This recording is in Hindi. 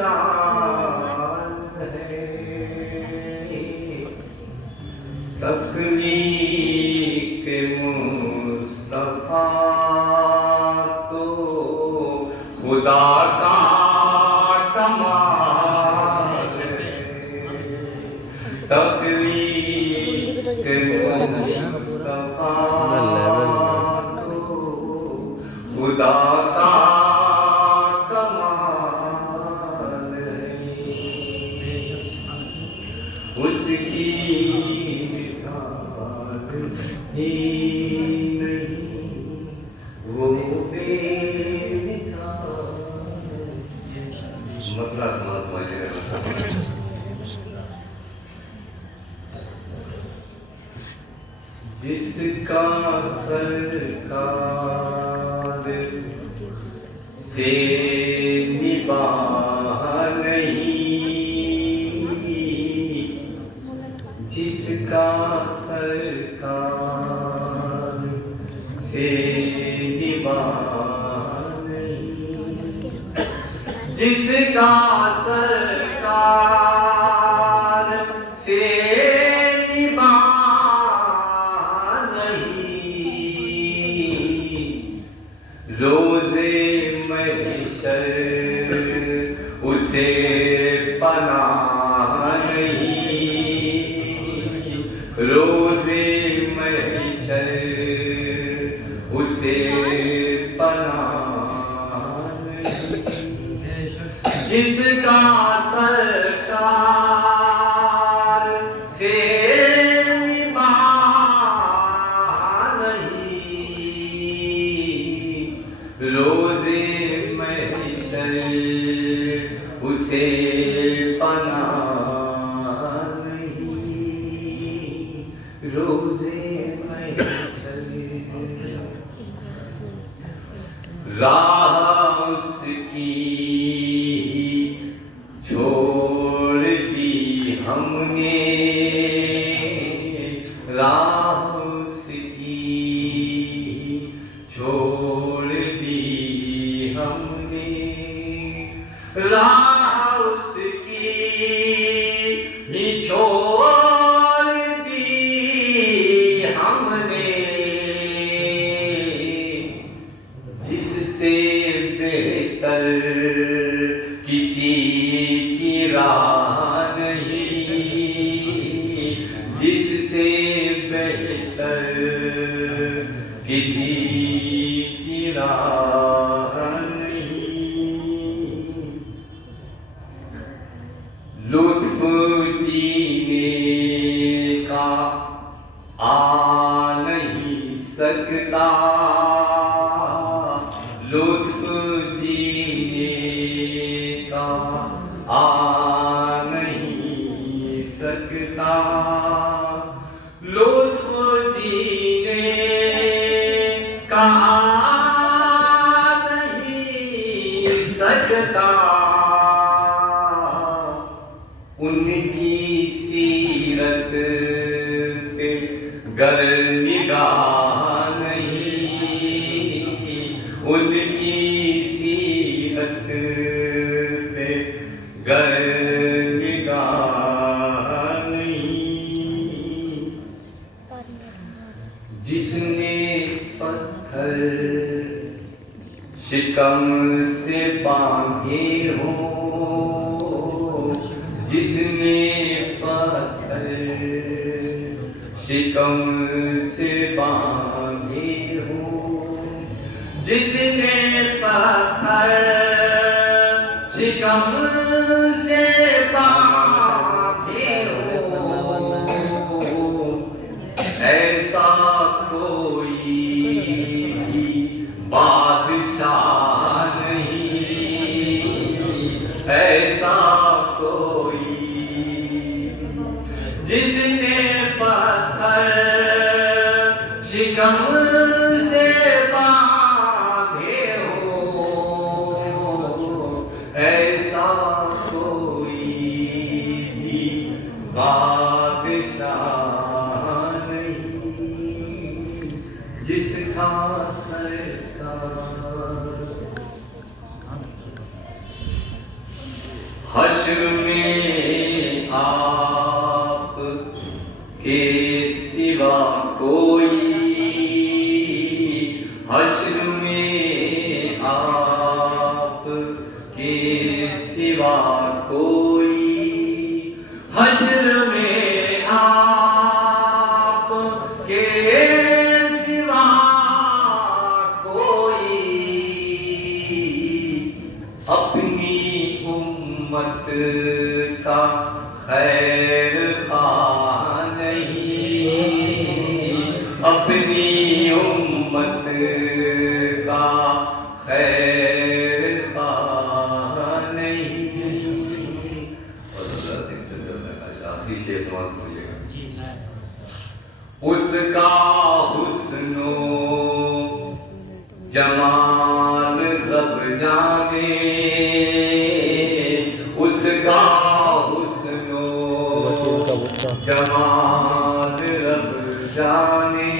बेमिसाल है, तख्लीक मुस्तफा तो खुदा का कमाल है, तख्लीक मुस्तफा तो खुदा का कमाल है, उसकी ही नहीं वो बेमिसाल। मसला महात्मा जी ने जिसका सरकार से निबाह नहीं, जिसका सरकार से निबाह नहीं, जिसका सरकार से निबाह नहीं, रोज़े महशर उसे पनाह नहीं, रोज़े महशर उसे पनाह नहीं, जिसका सरकार से निबाह नहीं, रोज़े महशर उसे पनाह नहीं, रोज़े महशर राह उसकी छोड़ दी हमने, राह उसकी छोड़ दी हमने, राह उसकी ही छोड़ दी हमने, जिससे बेहतर किसी की राह नहीं, जिससे बेहतर किसी की राह नहीं, लुत्फ जीने का आ नहीं सकता, लुत्फ जीने का आ नहीं सकता, लुत्फ जीने का आ नहीं सकता, उनकी सीरत पे गर निगाह नहीं, उनकी सीरत पे गर निगाह नहीं, जिसने पत्थर शिकम से बांधे हो, जिसने पत्थर शिकम से बांधे हो, जिसने पत्थर शिकम से बांधे हो, ऐसा कोई बादशाह नहीं, ऐसा कोई जिसने पत्थर शिकम से बांधे हो, ऐसा कोई हश्र में आप के सिवा कोई, हश्र में आप के सिवा कोई, हश्र में आप के सिवा कोई अपनी उम्मत का खैर खा नहीं, अपनी उम्मत का खैर खा नहीं। आखिरी शेर समाप्त होइएगा। उसका हुस्नो जमाल रब जाने, उसका हुस्नो जमाल रब जाने,